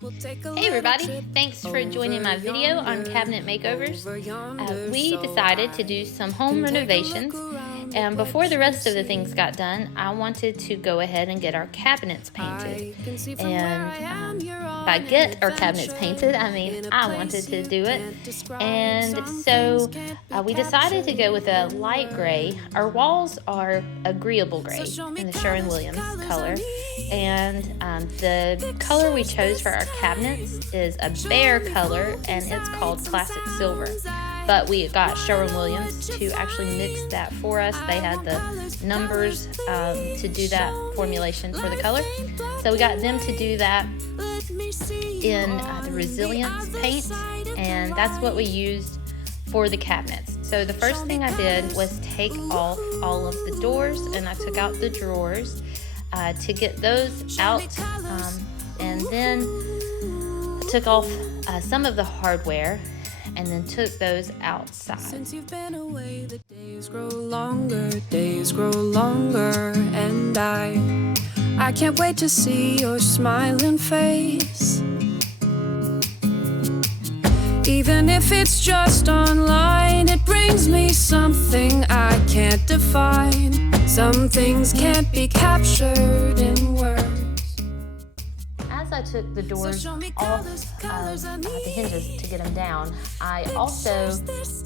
Hey everybody, thanks for joining my video on cabinet makeovers. We decided to do some home renovations, and before the rest of the things got done, I wanted to go ahead and get our cabinets painted. And by get our cabinets painted, I mean I wanted to do it. And so we decided to go with a light gray. Our walls are agreeable gray in the Sherwin-Williams color. And the color we chose for our cabinets is a bear color, and it's called Classic Silver. But we got Sherwin-Williams to actually mix that for us. They had the numbers to do that formulation for the color. So we got them to do that in the Resilience paint, and that's what we used for the cabinets. So the first thing I did was take off all of the doors, and I took out the drawers to get those out, and then I took off some of the hardware and then took those outside. Since you've been away, the days grow longer, and I can't wait to see your smiling face. Even if it's just online, it brings me something I can't define. Some things can't be captured in words. As I took the doors off the hinges to get them down, I also,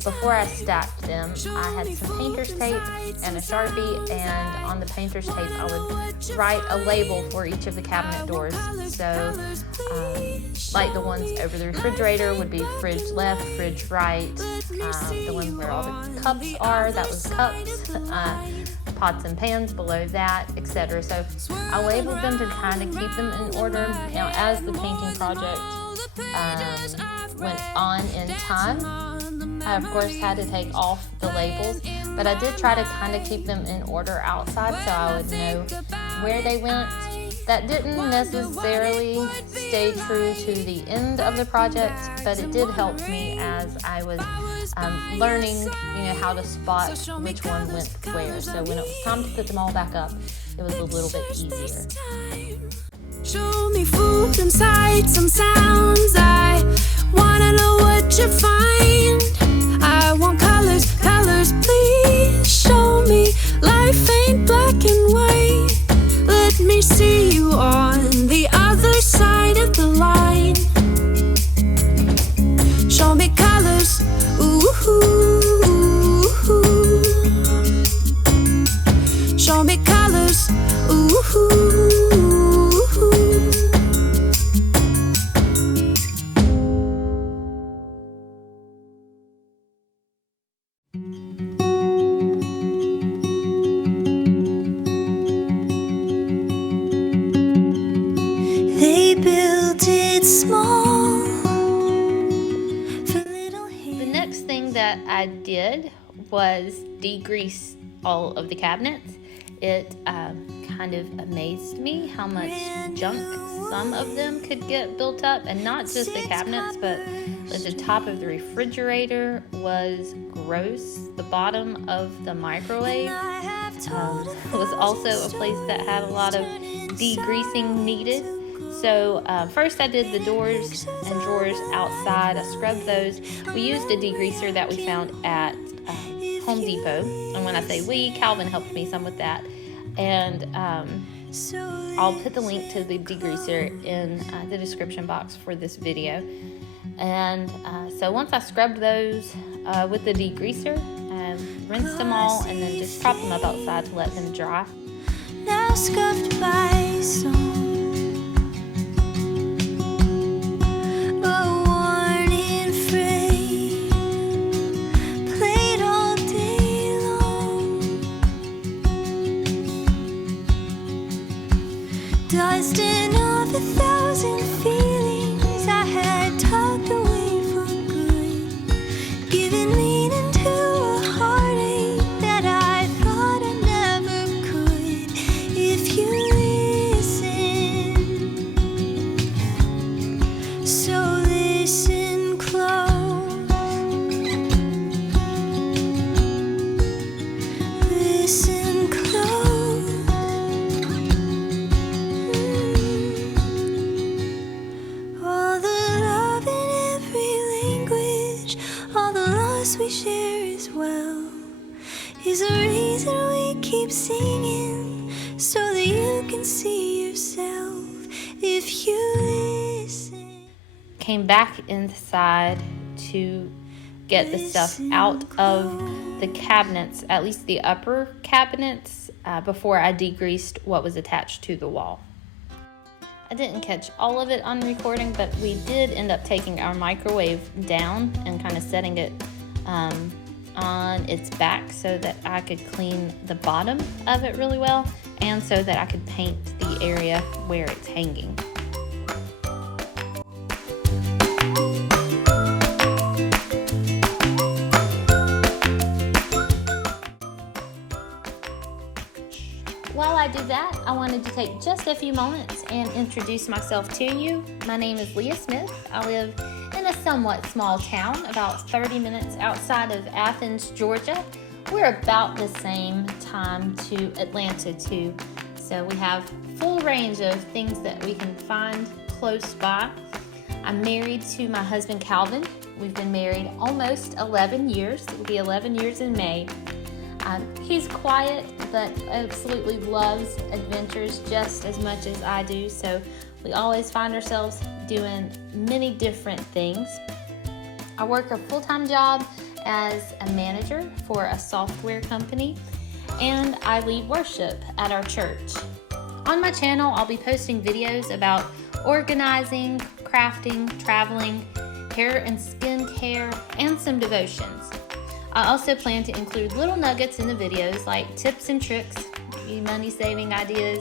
before I stacked them, I had some painter's tape and a Sharpie, and on the painter's tape I would write a label for each of the cabinet doors. So like the ones over the refrigerator would be fridge left, fridge right, the one where all the cups are, that was cups, pots and pans below that, etc. So I labeled them to kind of keep them in order. Now, as the painting project went on in time, I of course had to take off the labels, but I did try to kind of keep them in order outside so I would know where they went. That didn't necessarily stay true to the end of the project, but it did help me as I was learning, how to spot which one went where. So when it was time to put them all back up, it was a little bit easier. Show me food and sights and sounds. I wanna know what you find. I want colors, please show me. Life ain't black and white. Let me see you on the other side of the line. Show me colors, ooh. Show me colors, ooh. They built it small for little hands. The next thing that I did was degrease all of the cabinets. It kind of amazed me how much junk some of them could get built up, and not just the cabinets, but the top of the refrigerator was gross. The bottom of the microwave was also a place that had a lot of degreasing needed. So first I did the doors and drawers outside. I scrubbed those. We used a degreaser that we found at Home Depot, and when I say we, Calvin helped me some with that. And I'll put the link to the degreaser in the description box for this video. And so once I scrubbed those with the degreaser, rinsed them all, and then just propped them up outside to let them dry. Now scuffed by some. Dusting off 1,000 feelings I had tucked away for good, giving meaning to a heartache that I thought I never could. If you listen He's the reason we keep singing, so that you can see yourself if you listen. Came back inside to get the stuff out of the cabinets, at least the upper cabinets, before I degreased what was attached to the wall. I didn't catch all of it on recording, but we did end up taking our microwave down and kind of setting it on its back so that I could clean the bottom of it really well, and so that I could paint the area where it's hanging. While I do that, I wanted to take just a few moments and introduce myself to you. My name is Leah Smith. I live in a somewhat small town, about 30 minutes outside of Athens, Georgia. We're about the same time to Atlanta too, so we have full range of things that we can find close by. I'm married to my husband Calvin. We've been married almost 11 years. It will be 11 years in May. He's quiet, but absolutely loves adventures just as much as I do, so we always find ourselves doing many different things. I work a full-time job as a manager for a software company, and I lead worship at our church. On my channel, I'll be posting videos about organizing, crafting, traveling, hair and skin care, and some devotions. I also plan to include little nuggets in the videos like tips and tricks, money-saving ideas,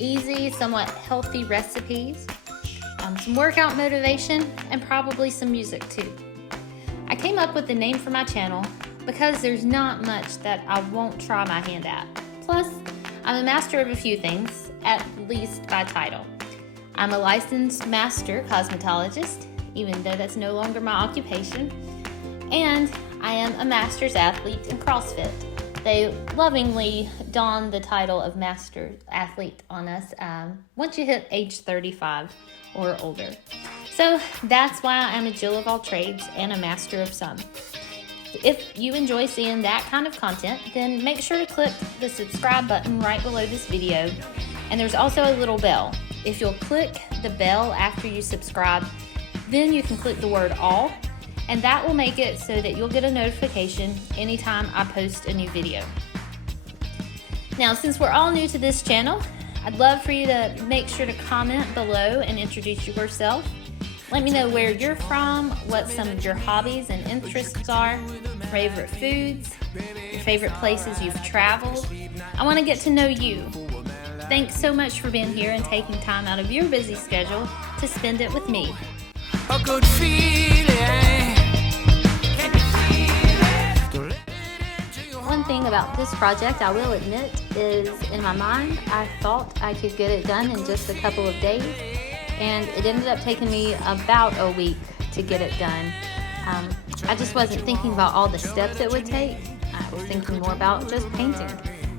easy, somewhat healthy recipes, some workout motivation, and probably some music too. I came up with the name for my channel because there's not much that I won't try my hand at. Plus, I'm a master of a few things, at least by title. I'm a licensed master cosmetologist, even though that's no longer my occupation, and I am a master's athlete in CrossFit. They lovingly don the title of master athlete on us once you hit age 35 or older. So that's why I'm a Jill of all trades and a master of some. If you enjoy seeing that kind of content, then make sure to click the subscribe button right below this video. And there's also a little bell. If you'll click the bell after you subscribe, then you can click the word all, and that will make it so that you'll get a notification anytime I post a new video. Now, since we're all new to this channel, I'd love for you to make sure to comment below and introduce yourself. Let me know where you're from, what some of your hobbies and interests are, favorite foods, your favorite places you've traveled. I want to get to know you. Thanks so much for being here and taking time out of your busy schedule to spend it with me. A good feeling. One thing about this project, I will admit, is in my mind, I thought I could get it done in just a couple of days, and it ended up taking me about a week to get it done. I just wasn't thinking about all the steps it would take. I was thinking more about just painting,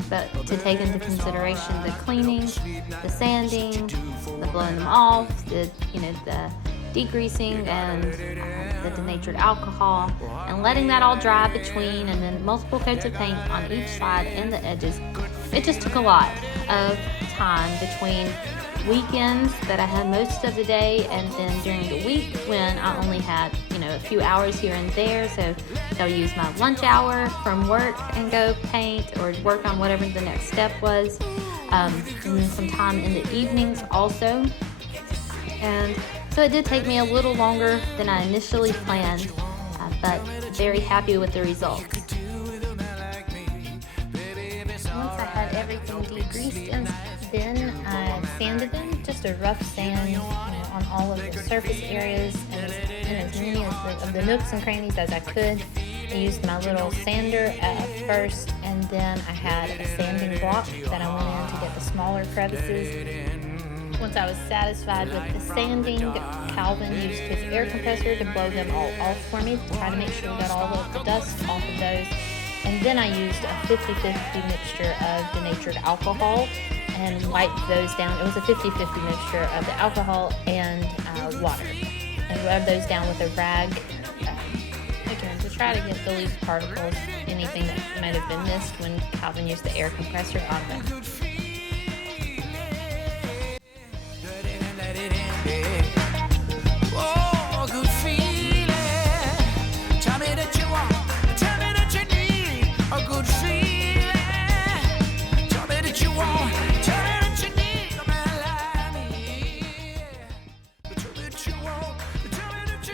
but to take into consideration the cleaning, the sanding, the blowing them off, the degreasing and the denatured alcohol, and letting that all dry between, and then multiple coats of paint on each side and the edges. It just took a lot of time between weekends that I had most of the day, and then during the week when I only had a few hours here and there. So I'll use my lunch hour from work and go paint or work on whatever the next step was, and then some time in the evenings also. And so it did take me a little longer than I initially planned, but very happy with the results. Once I had everything degreased, and then I sanded them, just a rough sand on all of the surface areas and as many of the nooks and crannies as I could. I used my little sander at first, and then I had a sanding block that I went in to get the smaller crevices. Once I was satisfied with the sanding, Calvin used his air compressor to blow them all off for me to try to make sure we got all of the dust off of those. And then I used a 50-50 mixture of denatured alcohol and wiped those down. It was a 50-50 mixture of the alcohol and water. And rubbed those down with a rag, again, to try try to get the least particles, anything that might have been missed when Calvin used the air compressor out of it.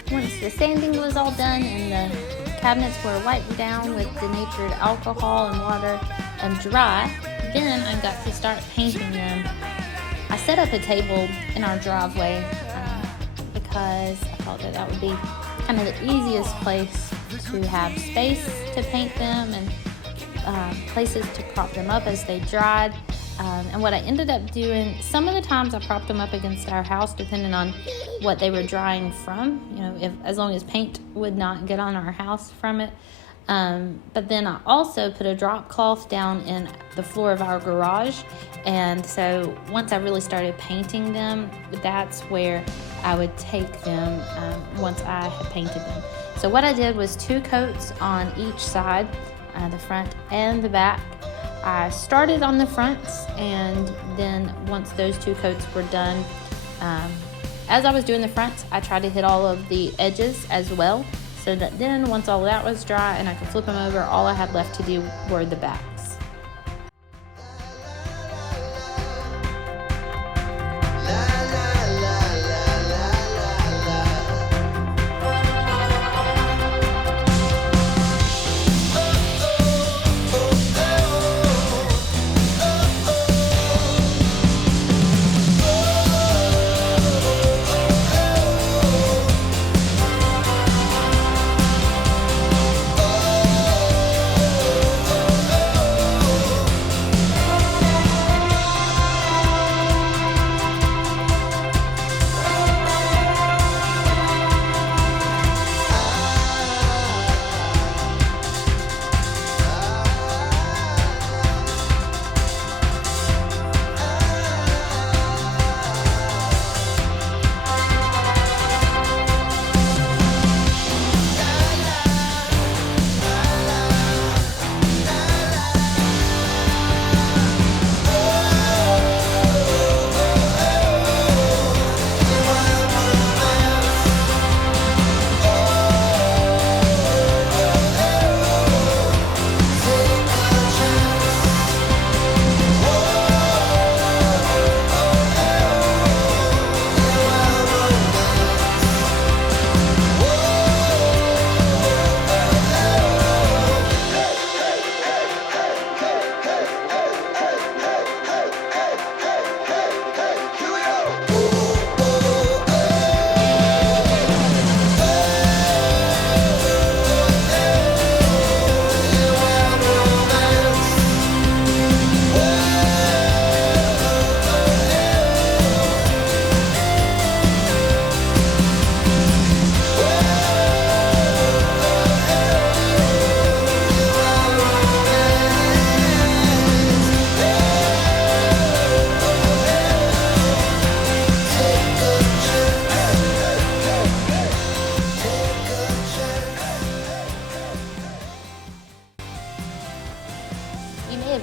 Once the sanding was all done and the cabinets were wiped down with denatured alcohol and water and dry, then I got to start painting them. I set up a table in our driveway because I thought that would be kind of the easiest place to have space to paint them and places to prop them up as they dried. And what I ended up doing, some of the times I propped them up against our house depending on what they were drying from, as long as paint would not get on our house from it. But then I also put a drop cloth down in the floor of our garage, and so once I really started painting them, that's where I would take them once I had painted them. So what I did was 2 coats on each side, the front and the back. I started on the fronts, and then once those 2 coats were done, as I was doing the fronts, I tried to hit all of the edges as well, so that then once all that was dry and I could flip them over, all I had left to do were the backs.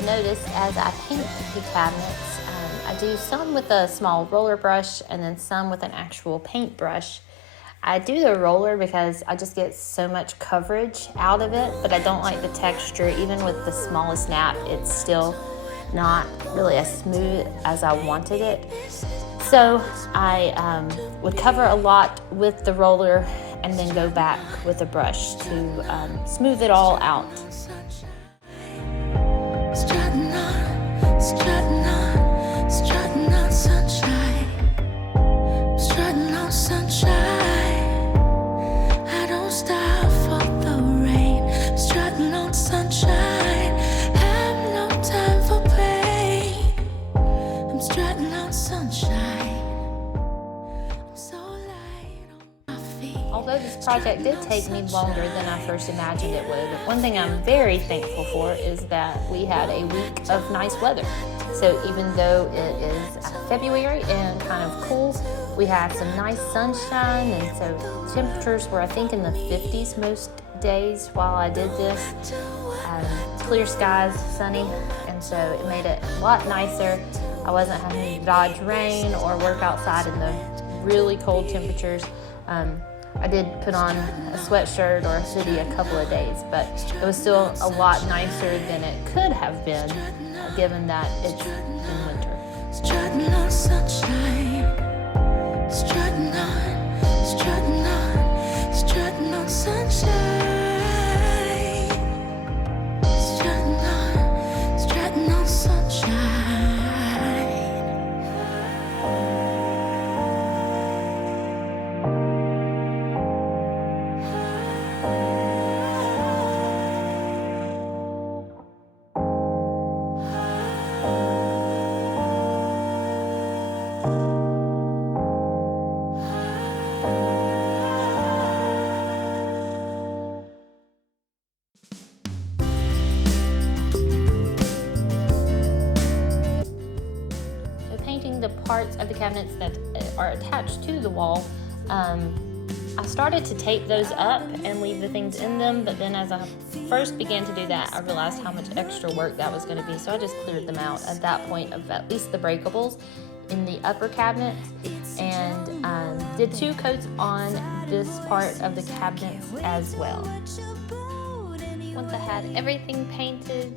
Notice as I paint the cabinets, I do some with a small roller brush and then some with an actual paint brush. I do the roller because I just get so much coverage out of it, but I don't like the texture. Even with the smallest nap, it's still not really as smooth as I wanted it. So I would cover a lot with the roller and then go back with a brush to smooth it all out. Strutting on, strutting on, strutting on sunshine. Strutting on sunshine. I don't stop for the rain. Strutting on sunshine. Have no time for pain. I'm strutting on sunshine. I'm so light on my feet. Although this project did take me longer than I first imagined it would, one thing I'm very thankful for is that we had a week of nice weather. So even though it is February and kind of cool, we had some nice sunshine, and so temperatures were, I think, in the 50s most days while I did this. Clear skies, sunny, and so it made it a lot nicer. I wasn't having to dodge rain or work outside in the really cold temperatures. I did put on a sweatshirt or a hoodie a couple of days, but it was still a lot nicer than it could have been, given that it's in winter. Strutting on sunshine, strutting on, strutting on, strutting on sunshine. Strutting on sunshine. The parts of the cabinets that are attached to the wall, I started to tape those up and leave the things in them, but then as I first began to do that, I realized how much extra work that was going to be, so I just cleared them out at that point of at least the breakables in the upper cabinets, and did 2 coats on this part of the cabinets as well. Once I had everything painted,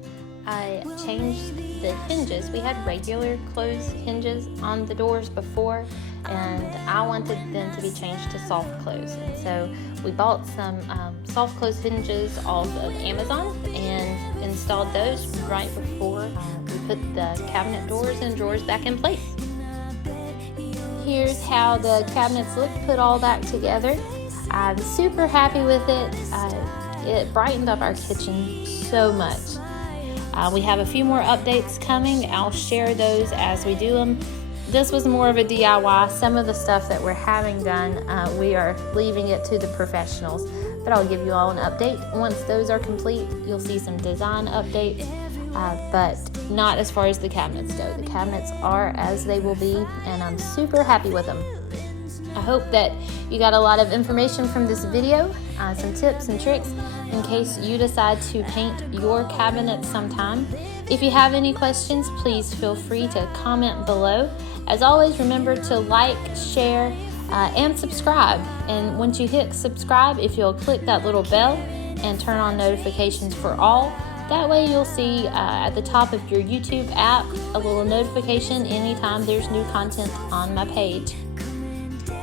I changed the hinges. We had regular closed hinges on the doors before, and I wanted them to be changed to soft close. And so we bought some soft close hinges off of Amazon and installed those right before we put the cabinet doors and drawers back in place. Here's how the cabinets look put all back together. I'm super happy with it. It brightened up our kitchen so much. We have a few more updates coming. I'll share those as we do them. This was more of a DIY. Some of the stuff that we're having done, we are leaving it to the professionals. But I'll give you all an update. Once those are complete, you'll see some design updates, but not as far as the cabinets go. The cabinets are as they will be, and I'm super happy with them. I hope that you got a lot of information from this video, some tips and tricks in case you decide to paint your cabinet sometime. If you have any questions, please feel free to comment below. As always, remember to like, share, and subscribe. And once you hit subscribe, if you'll click that little bell and turn on notifications for all, that way you'll see at the top of your YouTube app a little notification anytime there's new content on my page.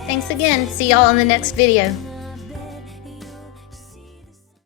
Thanks again. See y'all in the next video.